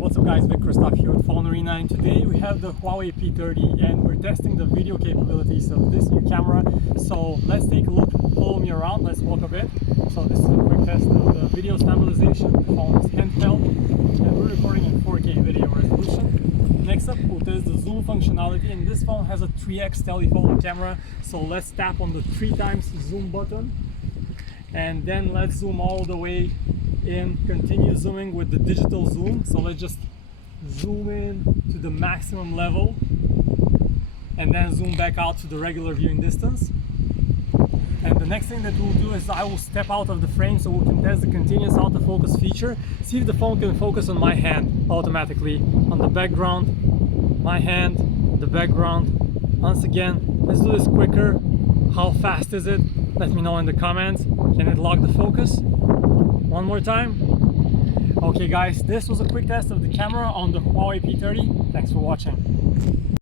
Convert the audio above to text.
What's up guys, Vic Christoph here at PhoneArena, and today we have the Huawei P30 and we're testing the video capabilities of this new camera. So let's take a look, follow me around, let's walk a bit. So this is a quick test of the video stabilization. The phone is handheld and we're recording in 4K video resolution. Next up we'll test the zoom functionality, and this phone has a 3x telephoto camera. So let's tap on the 3 times zoom button and then let's zoom all the way in, continue zooming with the digital zoom. So let's just zoom in to the maximum level and then zoom back out to the regular viewing distance. And the next thing that we'll do is I will step out of the frame so we can test the continuous autofocus feature. See if the phone can focus on my hand automatically, on the background, my hand, the background. Once again, let's do this quicker. How fast is it? Let me know in the comments. Can it lock the focus? One more time. Okay guys, this was a quick test of the camera on the Huawei P30. Thanks for watching.